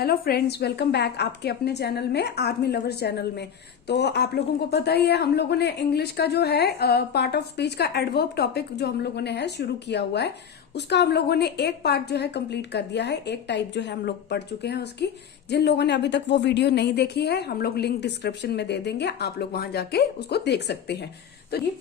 Hello friends, welcome back आपके अपने channel में, आर्मी लवर चैनल में। तो आप लोगों को पता ही है, हम लोगों ने इंग्लिश का जो है पार्ट ऑफ स्पीच का एडवर्ब टॉपिक जो हम लोगों ने है शुरू किया हुआ है, उसका हम लोगों ने एक पार्ट जो है कंप्लीट कर दिया है। एक टाइप जो है हम लोग पढ़ चुके हैं उसकी। जिन लोगों ने अभी तक वो वीडियो नहीं देखी है, हम लोग लिंक डिस्क्रिप्शन में दे देंगे, आप लोग वहां जाके उसको देख सकते हैं। तो ये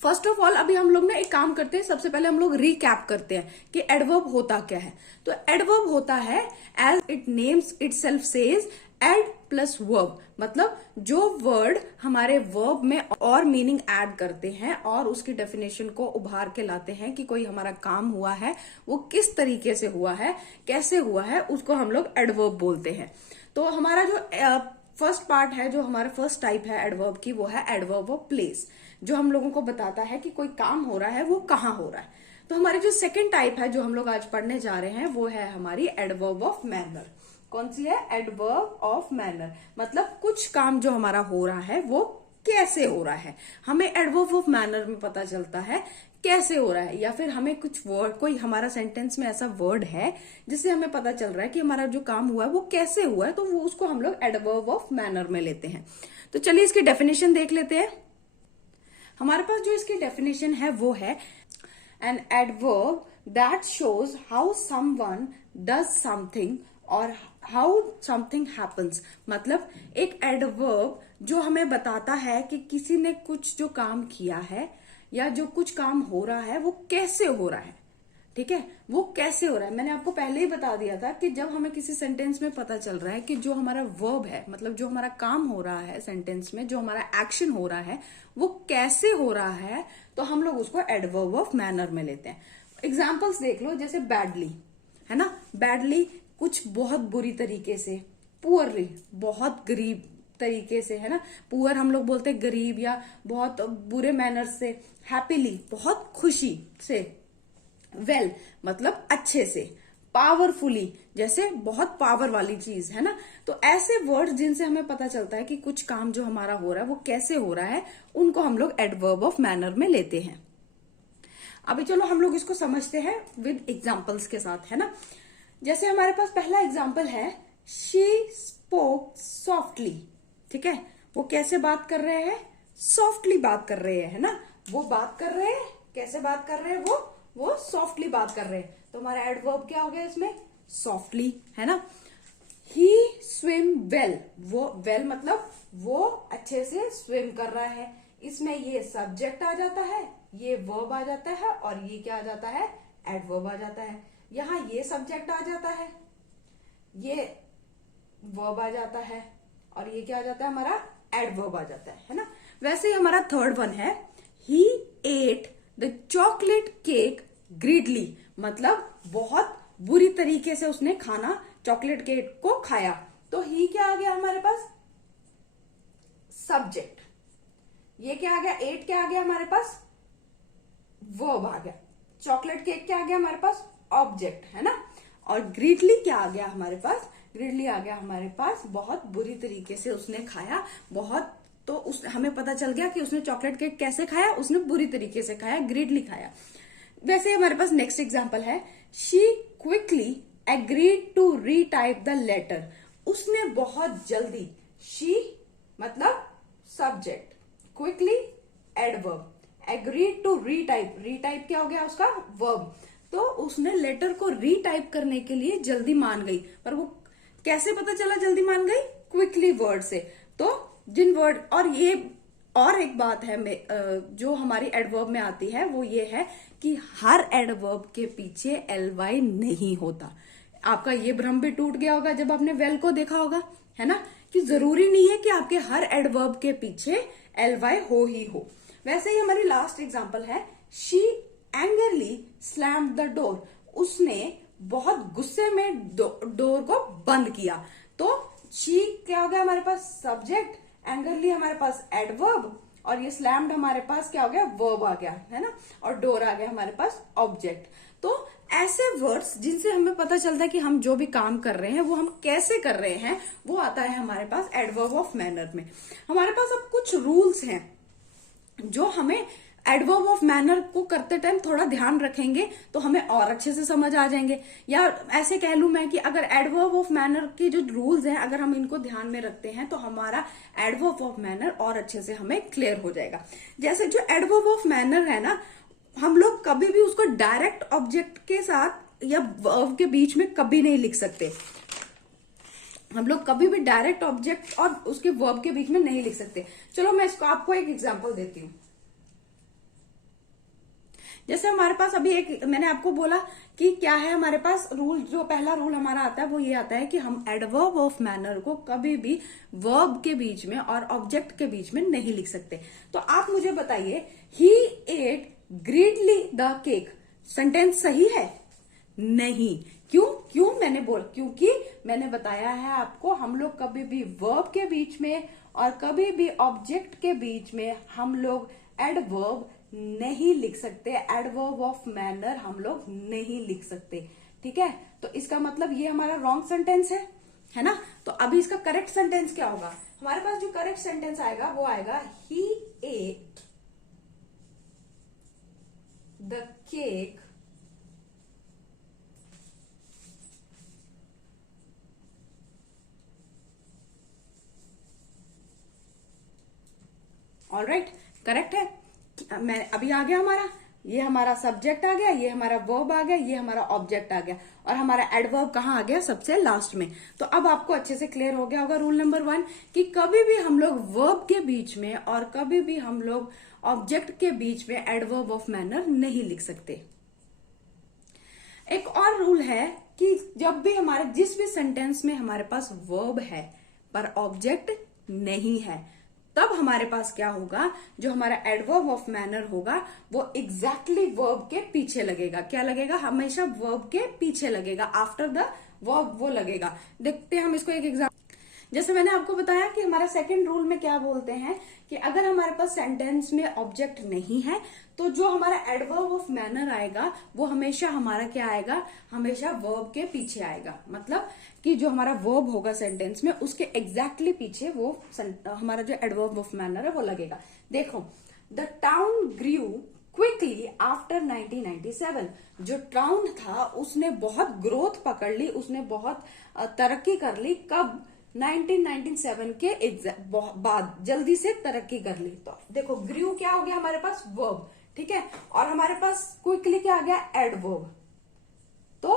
फर्स्ट ऑफ ऑल अभी हम लोग ना एक काम करते हैं, सबसे पहले हम लोग रिकैप करते हैं कि एडवर्ब होता क्या है। तो एडवर्ब होता है, as it names itself says, ad plus verb. मतलब जो वर्ड हमारे वर्ब में और मीनिंग ऐड करते हैं और उसकी डेफिनेशन को उभार के लाते हैं कि कोई हमारा काम हुआ है, वो किस तरीके से हुआ है, कैसे हुआ है, उसको हम लोग एडवर्ब बोलते हैं। तो हमारा जो फर्स्ट पार्ट है, जो हमारा फर्स्ट टाइप है एडवर्ब की, वो है एडवर्ब ऑफ प्लेस, जो हम लोगों को बताता है कि कोई काम हो रहा है वो कहाँ हो रहा है। तो हमारी जो सेकंड टाइप है जो हम लोग आज पढ़ने जा रहे हैं, वो है हमारी एडवर्ब ऑफ मैनर। कौन सी है? Adverb of manner. मतलब कुछ काम जो हमारा हो रहा है वो कैसे हो रहा है, हमें एडवर्ब ऑफ मैनर में पता चलता है कैसे हो रहा है। या फिर हमें कुछ वर्ड, कोई हमारा सेंटेंस में ऐसा वर्ड है जिससे हमें पता चल रहा है कि हमारा जो काम हुआ है वो कैसे हुआ है, तो वो उसको हम लोग एडवर्ब ऑफ मैनर में लेते हैं। तो चलिए इसकी डेफिनेशन देख लेते हैं। हमारे पास जो इसकी डेफिनेशन है वो है an adverb that shows how someone does something और हाउ समथिंग हैपन्स। मतलब एक एडवर्ब जो हमें बताता है कि किसी ने कुछ जो काम किया है या जो कुछ काम हो रहा है वो कैसे हो रहा है। ठीक है, वो कैसे हो रहा है। मैंने आपको पहले ही बता दिया था कि जब हमें किसी सेंटेंस में पता चल रहा है कि जो हमारा वर्ब है, मतलब जो हमारा काम हो रहा है सेंटेंस में, जो हमारा एक्शन हो रहा है वो कैसे हो रहा है, तो हम लोग उसको एडवर्ब ऑफ मैनर में लेते हैं। एग्जाम्पल्स देख लो, जैसे बैडली है ना, बैडली कुछ बहुत बुरी तरीके से, पुअरली बहुत गरीब तरीके से, है ना, पुअर हम लोग बोलते हैं गरीब या बहुत बुरे मैनर से, हैप्पीली बहुत खुशी से, वेल मतलब अच्छे से, पावरफुली जैसे बहुत पावर वाली चीज, है ना। तो ऐसे वर्ड जिनसे हमें पता चलता है कि कुछ काम जो हमारा हो रहा है वो कैसे हो रहा है, उनको हम लोग एडवर्ब ऑफ मैनर में लेते हैं। अभी चलो हम लोग इसको समझते हैं विद एग्जाम्पल्स के साथ, है ना। जैसे हमारे पास पहला एग्जाम्पल है, शी स्पोक सॉफ्टली। ठीक है, वो कैसे बात कर रहे हैं? सॉफ्टली बात कर रहे हैं, है ना। वो बात कर रहे हैं, कैसे बात कर रहे हैं? वो सॉफ्टली बात कर रहे हैं। तो हमारा एडवर्ब क्या हो गया इसमें? सॉफ्टली, है ना। ही स्विम वेल, वो वेल मतलब वो अच्छे से स्विम कर रहा है। इसमें ये सब्जेक्ट आ जाता है, ये वर्ब आ जाता है, और ये क्या आ जाता है? एडवर्ब आ जाता है। यहाँ ये सब्जेक्ट आ जाता है, ये वर्ब आ जाता है, और ये क्या आ जाता है? हमारा एडवर्ब आ जाता है ना। वैसे ही हमारा थर्ड वन है, he ate the chocolate cake greedily. मतलब बहुत बुरी तरीके से उसने खाना चॉकलेट केक को खाया। तो ही क्या आ गया हमारे पास? सब्जेक्ट। ये क्या आ गया? एट क्या आ गया हमारे पास? वर्ब आ गया। चॉकलेट केक क्या आ गया हमारे पास? ऑब्जेक्ट, है ना। और ग्रीडली क्या आ गया हमारे पास? ग्रीडली आ गया हमारे पास बहुत बुरी तरीके से उसने खाया, बहुत। तो हमें पता चल गया कि उसने चॉकलेट केक कैसे खाया, उसने बुरी तरीके से खाया, ग्रीडली खाया। वैसे हमारे पास नेक्स्ट एग्जांपल है, she quickly agreed to retype the letter. उसने बहुत जल्दी, शी मतलब subject, quickly adverb, agreed to retype, retype क्या हो गया उसका? वर्ब। तो उसने लेटर को रीटाइप करने के लिए जल्दी मान गई। पर वो कैसे पता चला जल्दी मान गई? क्विकली वर्ड से। तो जिन वर्ड, और एक बात है जो हमारी एडवर्ब में आती है, वो ये है कि हर एडवर्ब के पीछे एलवाई नहीं होता। आपका ये भ्रम भी टूट गया होगा जब आपने वेल को देखा होगा, है ना, कि जरूरी नहीं है कि आपके हर एडवर्ब के पीछे एलवाई हो ही हो। वैसे ही हमारी लास्ट एग्जांपल है, she angrily slammed the door. उसने बहुत गुस्से में डोर को बंद किया। तो शी क्या हो गया हमारे पास? सब्जेक्ट, एंगरली हमारे पास एडवर्ब, और ये स्लैम्ड हमारे पास क्या हो गया? वर्ब आ गया, है ना। और डोर आ गया हमारे पास ऑब्जेक्ट। तो ऐसे वर्ड्स जिनसे हमें पता चलता है कि हम जो भी काम कर रहे हैं वो हम कैसे कर रहे हैं, वो आता है हमारे पास एडवर्ब ऑफ मैनर में। हमारे पास अब कुछ रूल्स हैं जो हमें एडवर्ब ऑफ मैनर को करते टाइम थोड़ा ध्यान रखेंगे तो हमें और अच्छे से समझ आ जाएंगे। या ऐसे कह लूं मैं कि अगर एडवर्ब ऑफ मैनर के जो रूल्स हैं अगर हम इनको ध्यान में रखते हैं तो हमारा एडवर्ब ऑफ मैनर और अच्छे से हमें क्लियर हो जाएगा। जैसे जो एडवर्ब ऑफ मैनर है ना, हम लोग कभी भी उसको डायरेक्ट ऑब्जेक्ट के साथ या वर्ब के बीच में कभी नहीं लिख सकते। हम लोग कभी भी डायरेक्ट ऑब्जेक्ट और उसके वर्ब के बीच में नहीं लिख सकते। चलो मैं इसको आपको एक एग्जांपल देती हूं। जैसे हमारे पास अभी एक मैंने आपको बोला कि क्या है हमारे पास रूल, जो पहला रूल हमारा आता है वो ये आता है कि हम एडवर्ब ऑफ मैनर को कभी भी वर्ब के बीच में और ऑब्जेक्ट के बीच में नहीं लिख सकते। तो आप मुझे बताइए, he ate greedily the cake, sentence सही है? नहीं। क्यों क्योंकि मैंने बताया है आपको, हम लोग कभी भी वर्ब के बीच में और कभी भी ऑब्जेक्ट के बीच में हम लोग एडवर्ब नहीं लिख सकते, एडवर्ब ऑफ मैनर हम लोग नहीं लिख सकते। ठीक है, तो इसका मतलब ये हमारा रॉन्ग सेंटेंस है ना। तो अभी इसका करेक्ट सेंटेंस क्या होगा? हमारे पास जो करेक्ट सेंटेंस आएगा वो आएगा he ate the cake alright, correct है। मैं अभी आ गया हमारा, ये हमारा सब्जेक्ट आ गया, ये हमारा वर्ब आ गया, ये हमारा ऑब्जेक्ट आ गया और हमारा एडवर्ब कहाँ आ गया? सबसे लास्ट में। तो अब आपको अच्छे से क्लियर हो गया होगा रूल नंबर 1 कि कभी भी हम लोग वर्ब के बीच में और कभी भी हम लोग ऑब्जेक्ट के बीच में एडवर्ब ऑफ मैनर नहीं लिख सकते। एक और रूल है कि जब भी हमारे जिस भी सेंटेंस में हमारे पास वर्ब है पर ऑब्जेक्ट नहीं है, तब हमारे पास क्या होगा? जो हमारा एडवर्ब ऑफ मैनर होगा वो एग्जैक्टली वर्ब के पीछे लगेगा। क्या लगेगा? हमेशा वर्ब के पीछे लगेगा, आफ्टर द वर्ब वो लगेगा। देखते हैं हम इसको एक एग्जाम्पल। जैसे मैंने आपको बताया कि हमारा सेकंड रूल में क्या बोलते हैं कि अगर हमारे पास सेंटेंस में ऑब्जेक्ट नहीं है तो जो हमारा एडवर्ब ऑफ मैनर आएगा वो हमेशा हमारा क्या आएगा? हमेशा वर्ब के पीछे आएगा। मतलब कि जो हमारा वर्ब होगा सेंटेंस में उसके एग्जैक्टली पीछे वो हमारा जो एडवर्ब ऑफ मैनर है वो लगेगा। देखो, the town grew quickly after 1997। जो टाउन था उसने बहुत ग्रोथ पकड़ ली, उसने बहुत तरक्की कर ली। कब? 1997 के बाद जल्दी से तरक्की कर ली। तो देखो, ग्रीव क्या हो गया हमारे पास? वर्ब। ठीक है, और हमारे पास क्विकली क्या आ गया? एडवर्ब। तो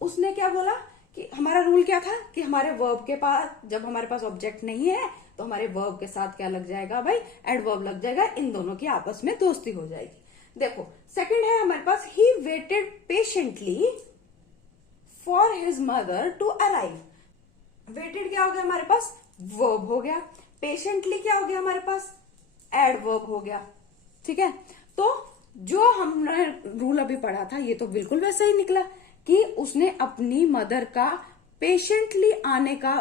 उसने क्या बोला कि हमारा रूल क्या था कि हमारे वर्ब के पास, जब हमारे पास ऑब्जेक्ट नहीं है तो हमारे वर्ब के साथ क्या लग जाएगा भाई? एडवर्ब लग जाएगा। इन दोनों की आपस में दोस्ती हो जाएगी। देखो, सेकंड है हमारे पास, he waited patiently for his mother to arrive. Waited क्या हो गया हमारे पास? वर्ब हो गया। पेशेंटली क्या हो गया हमारे पास? एडवर्ब हो गया। ठीक है, तो जो हमने रूल अभी पढ़ा था ये तो बिल्कुल वैसा ही निकला कि उसने अपनी मदर का पेशेंटली आने का,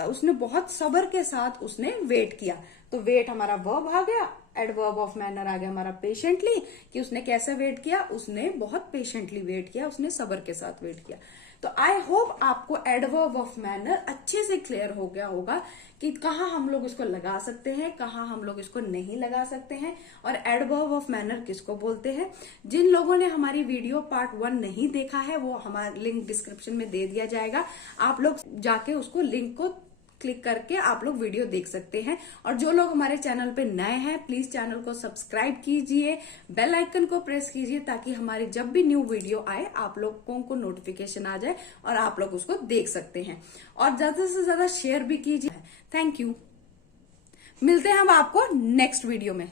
उसने बहुत सब्र के साथ उसने वेट किया। तो वेट हमारा वर्ब आ गया, एडवर्ब ऑफ मैनर आ गया हमारा पेशेंटली, कि उसने कैसे वेट किया? उसने बहुत पेशेंटली वेट किया, उसने सब्र के साथ वेट किया। तो आई होप आपको एडवर्ब ऑफ मैनर अच्छे से क्लियर हो गया होगा कि कहाँ हम लोग इसको लगा सकते हैं, कहाँ हम लोग इसको नहीं लगा सकते हैं, और एडवर्ब ऑफ मैनर किसको बोलते हैं। जिन लोगों ने हमारी वीडियो पार्ट 1 नहीं देखा है वो हमारा लिंक डिस्क्रिप्शन में दे दिया जाएगा, आप लोग जाके उसको लिंक को क्लिक करके आप लोग वीडियो देख सकते हैं। और जो लोग हमारे चैनल पे नए हैं प्लीज चैनल को सब्सक्राइब कीजिए, बेल आइकन को प्रेस कीजिए ताकि हमारी जब भी न्यू वीडियो आए आप लोगों को नोटिफिकेशन आ जाए और आप लोग उसको देख सकते हैं। और ज्यादा से ज्यादा शेयर भी कीजिए। Thank you. मिलते हैं हम आपको नेक्स्ट वीडियो में।